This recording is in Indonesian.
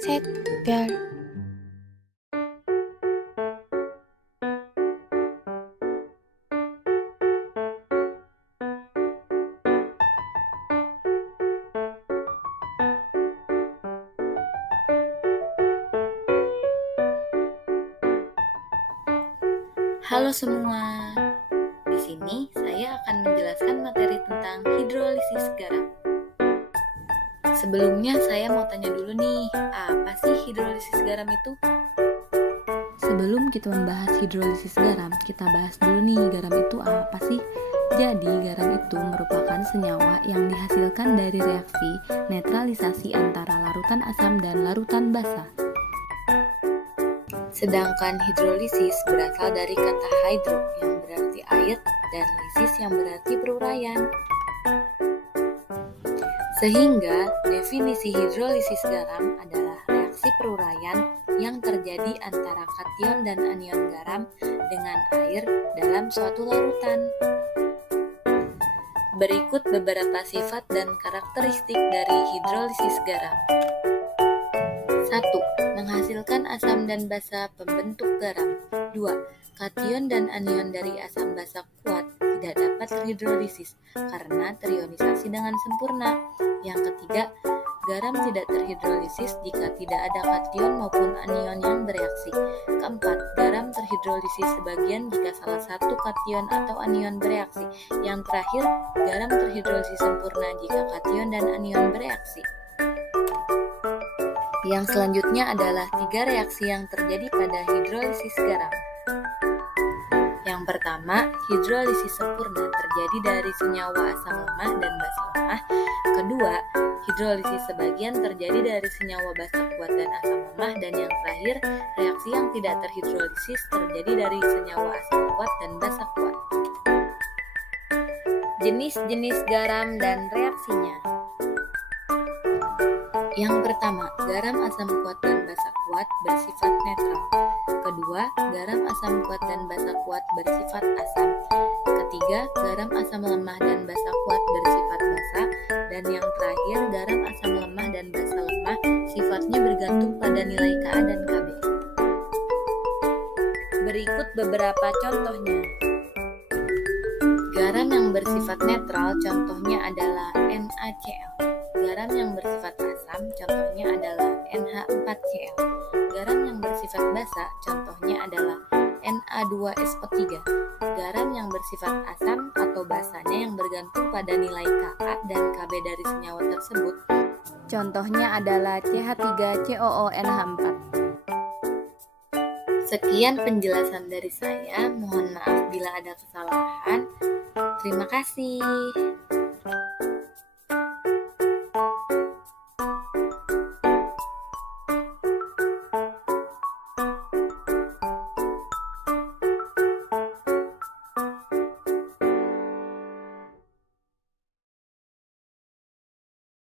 셋, 별. Halo semua, di sini saya akan menjelaskan materi tentang hidrolisis garam. Sebelumnya saya mau tanya dulu nih, apa sih hidrolisis garam itu? Sebelum kita membahas hidrolisis garam, kita bahas dulu nih garam itu apa sih? Jadi, garam itu merupakan senyawa yang dihasilkan dari reaksi netralisasi antara larutan asam dan larutan basa. Sedangkan hidrolisis berasal dari kata hydro yang berarti air dan lisis yang berarti peruraian. Sehingga definisi hidrolisis garam adalah reaksi peruraian yang terjadi antara kation dan anion garam dengan air dalam suatu larutan. Berikut beberapa sifat dan karakteristik dari hidrolisis garam. 1. Menghasilkan asam dan basa pembentuk garam. 2. Kation dan anion dari asam basa kuat tidak dapat terhidrolisis karena terionisasi dengan sempurna. Yang ketiga, garam tidak terhidrolisis jika tidak ada kation maupun anion yang bereaksi. Keempat, garam terhidrolisis sebagian jika salah satu kation atau anion bereaksi. Yang terakhir, garam terhidrolisis sempurna jika kation dan anion bereaksi. Yang selanjutnya adalah 3 reaksi yang terjadi pada hidrolisis garam. Yang pertama, hidrolisis sempurna terjadi dari senyawa asam lemah dan basa lemah. Kedua, hidrolisis sebagian terjadi dari senyawa basa kuat dan asam lemah. Dan yang terakhir, reaksi yang tidak terhidrolisis terjadi dari senyawa asam kuat dan basa kuat. Jenis-jenis garam dan reaksinya. Yang pertama, garam asam kuat dan basa kuat bersifat netral. Kedua, garam asam kuat dan basa kuat bersifat asam. Ketiga, garam asam lemah dan basa kuat bersifat basa. Dan yang terakhir, garam asam lemah dan basa lemah sifatnya bergantung pada nilai Ka dan Kb. Berikut beberapa contohnya. Garam yang bersifat netral contohnya adalah NaCl. Garam yang bersifat asam contohnya adalah NH4Cl. Garam yang bersifat basa contohnya adalah Na2SO3. Garam yang bersifat asam atau basanya yang bergantung pada nilai Ka dan Kb dari senyawa tersebut contohnya adalah CH3COONH4. Sekian penjelasan dari saya, mohon maaf bila ada kesalahan. Terima kasih.